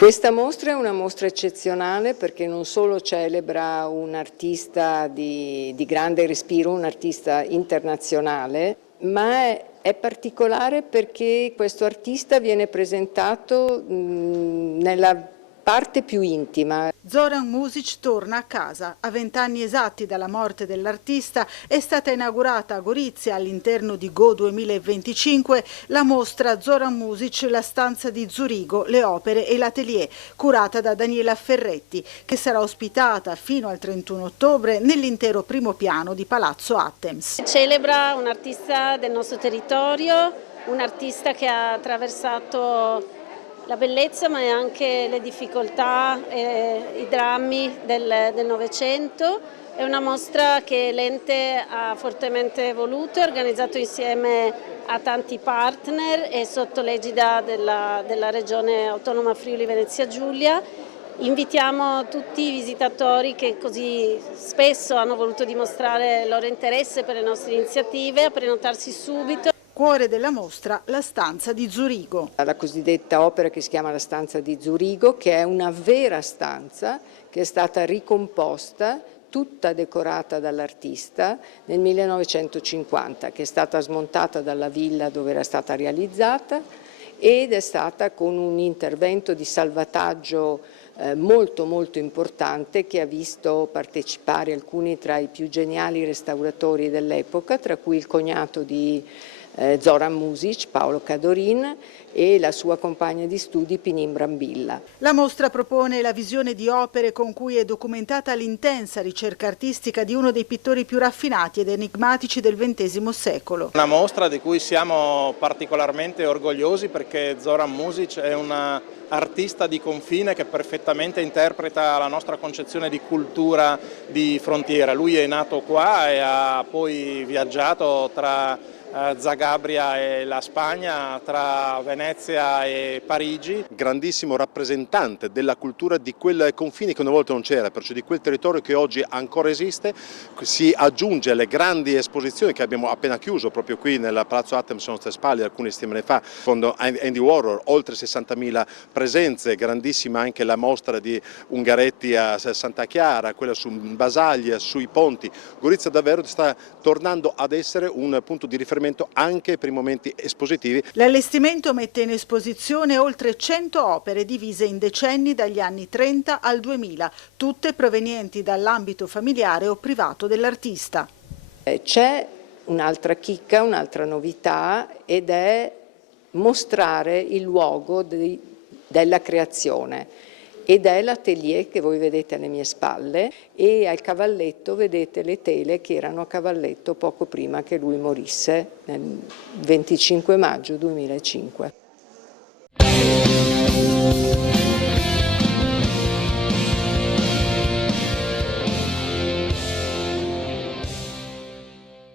Questa mostra è una mostra eccezionale perché non solo celebra un artista di grande respiro, un artista internazionale, ma è particolare perché questo artista viene presentato nella parte più intima. Zoran Muzic torna a casa. A 20 anni esatti dalla morte dell'artista è stata inaugurata a Gorizia, all'interno di Go 2025, la mostra Zoran Muzic, la stanza di Zurigo, le opere e l'atelier, curata da Daniela Ferretti, che sarà ospitata fino al 31 ottobre nell'intero primo piano di Palazzo Attems. Celebra un artista del nostro territorio, un artista che ha attraversato la bellezza ma anche le difficoltà e i drammi del Novecento. È una mostra che l'ente ha fortemente voluto e organizzato insieme a tanti partner e sotto l'egida della Regione Autonoma Friuli Venezia Giulia. Invitiamo tutti i visitatori che così spesso hanno voluto dimostrare il loro interesse per le nostre iniziative a prenotarsi subito. Cuore della mostra, la stanza di Zurigo. La cosiddetta opera che si chiama la stanza di Zurigo, che è una vera stanza che è stata ricomposta, tutta decorata dall'artista nel 1950, che è stata smontata dalla villa dove era stata realizzata ed è stata con un intervento di salvataggio molto molto importante che ha visto partecipare alcuni tra i più geniali restauratori dell'epoca, tra cui il cognato di Zoran Muzic, Paolo Cadorin, e la sua compagna di studi Pinin Brambilla. La mostra propone la visione di opere con cui è documentata l'intensa ricerca artistica di uno dei pittori più raffinati ed enigmatici del XX secolo. Una mostra di cui siamo particolarmente orgogliosi perché Zoran Muzic è un artista di confine che perfettamente interpreta la nostra concezione di cultura di frontiera. Lui è nato qua e ha poi viaggiato tra Zagabria e la Spagna, tra Venezia e Parigi. Grandissimo rappresentante della cultura di quel confine che una volta non c'era, perciò di quel territorio che oggi ancora esiste, si aggiunge alle grandi esposizioni che abbiamo appena chiuso proprio qui nel Palazzo Attems alle nostre spalle alcune settimane fa, fondo Andy Warhol, oltre 60.000 presenze, grandissima anche la mostra di Ungaretti a Santa Chiara, quella su Basaglia, sui ponti. Gorizia davvero sta tornando ad essere un punto di riferimento anche per i momenti espositivi. L'allestimento mette in esposizione oltre 100 opere divise in decenni dagli anni 30 al 2000, tutte provenienti dall'ambito familiare o privato dell'artista. C'è un'altra chicca, un'altra novità ed è mostrare il luogo della creazione. Ed è l'atelier che voi vedete alle mie spalle e al cavalletto vedete le tele che erano a cavalletto poco prima che lui morisse, nel 25 maggio 2005.